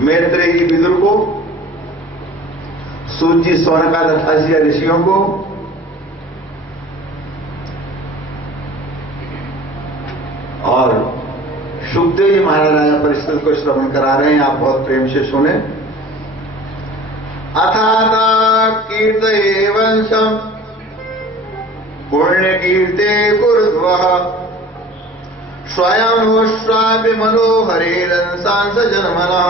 मैत्रेयी विदुर को, सूत जी शौनकादिक आसिया ऋषियों को, और सुखदेव जी महाराज राजा परिषद को श्रवण करा रहे हैं। आप बहुत प्रेम से सुने। अथाता कीर्तये वंशम पुण्य कीर्ते कुरुध्वः स्वयं स्वापि मनोहरेरंसांस जन्मना।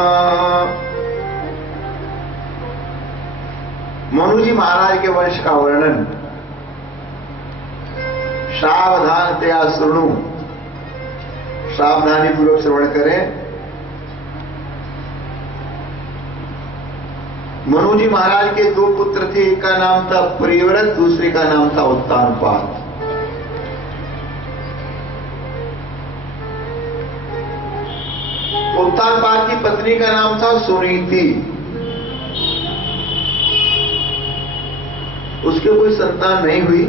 मनु जी महाराज के वंश का वर्णन सावधानतया सुनु, सावधानी पूर्वक श्रवण करें। मनु जी महाराज के दो पुत्र थे, एक का नाम था प्रियव्रत, दूसरे का नाम था उत्तानपाद। उत्तानपाद की पत्नी का नाम था सुनीति। उसके कोई संतान नहीं हुई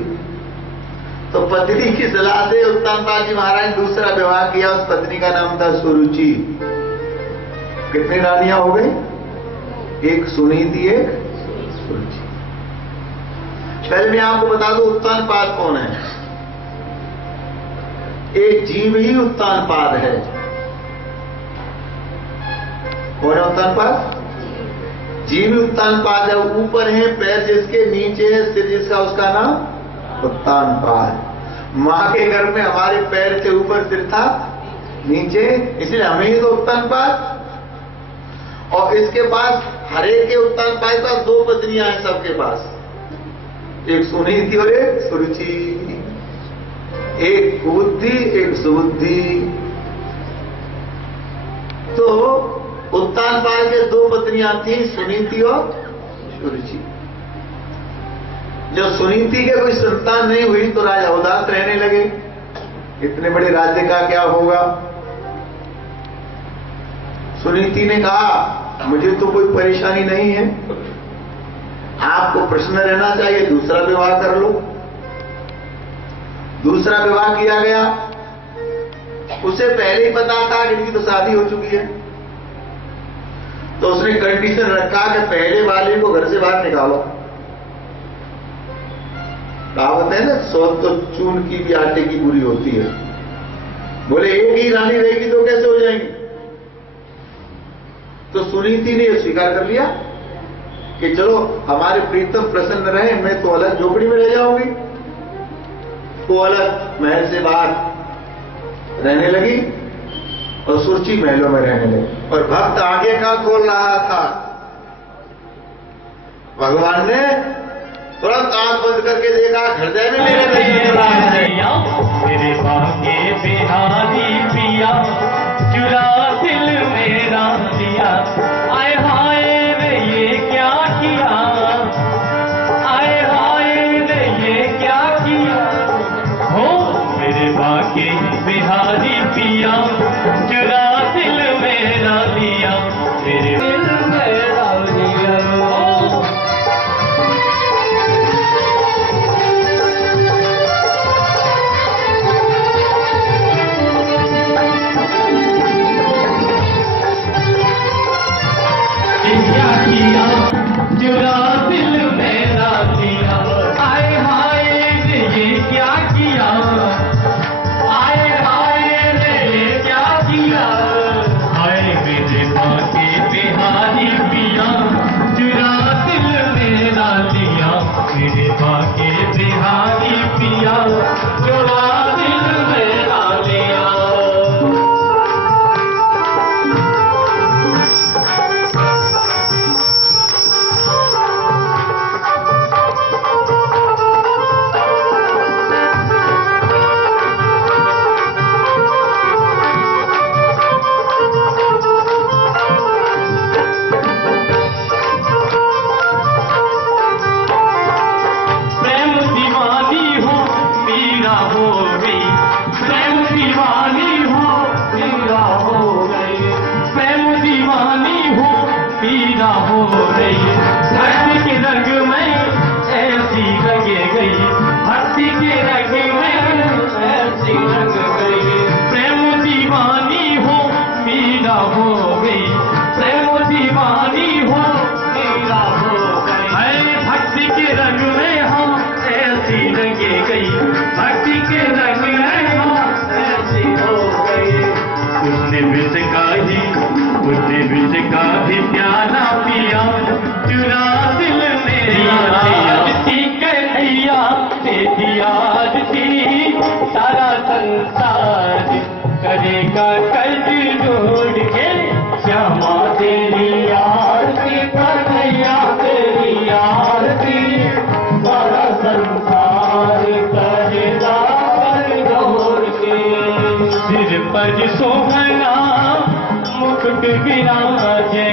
तो पत्नी की सलाह से उत्तानपाद जी महाराज ने दूसरा विवाह किया। उस पत्नी का नाम था सुरुचि। कितनी रानियां हो गई? एक सुनीति, एक सुरुचि। पहले मैं आपको बता दूं उत्तानपाद कौन है। एक जीव ही उत्तानपाद है। कौन है उत्तानपाद? जीव ही उत्तानपाद है। ऊपर है पैर जिसके, नीचे है सिर जिसका, उसका नाम उत्तानपाद। मां के गर्भ में हमारे पैर से ऊपर सिर था, नीचे, इसलिए हमें ही तो उत्तानपाद। और इसके पास हरेक के उत्तानपाद का दो पत्नियां हैं सबके पास, एक सुनीति और एक सुरुचि, एक कुबुद्धि एक सुबुद्धि। तो उत्तानपाद के दो पत्नियां थी, सुनीति और सुरुचि। जब सुनीति के कोई संतान नहीं हुई तो राजा उदास रहने लगे। इतने बड़े राज्य का क्या होगा? सुनीति ने कहा मुझे तो कोई परेशानी नहीं है, आपको प्रश्न रहना चाहिए, दूसरा विवाह कर लो। दूसरा विवाह किया गया। उसे पहले ही पता था कि इनकी तो शादी हो चुकी है, तो उसने कंडीशन रखा कि पहले वाले को घर से बाहर निकालो। कहावत है ना, सौत तो चून की भी आटे की बुरी होती है। बोले एक ही रानी रहेगी तो कैसे हो जाएंगी? तो सुनीति ने स्वीकार कर लिया कि चलो हमारे प्रीतम प्रसन्न रहे, मैं तो अलग झोपड़ी में रह जाऊंगी। वो अलग महल से बाहर रहने लगी और सुरुचि महलों में रहने लगी। और भक्त आगे का खोल रहा था, भगवान ने तुरंत आंख बंद करके देखा, हृदय में मेरे बाके बिहारी पिया चुरा दिल मेरा दिया। आए हाय रे ये क्या किया, आए हाय रे ये क्या किया। हो मेरे बाके बिहारी पिया चुरा दिल मेरा दिया, मेरे दिल मेरा दिया। चुरा दिल मेरा दिया, आए हाय रे ये क्या किया, आए हाय रे ये क्या किया। के गई, भक्ति के रंग ऐसी हो गई। उसने विष का भी प्याला पिया, चुरा दिल मेरा थी कन्हैया तेरी याद थी, सारा संसार करेगा कर्ज जोड़ के, श्यामा तेरी याद थी कन्हैया तेरी याद थी, सारा संसार करेगा कर्ज जोड़ के। सिर पर सोहना मुकुट विराजे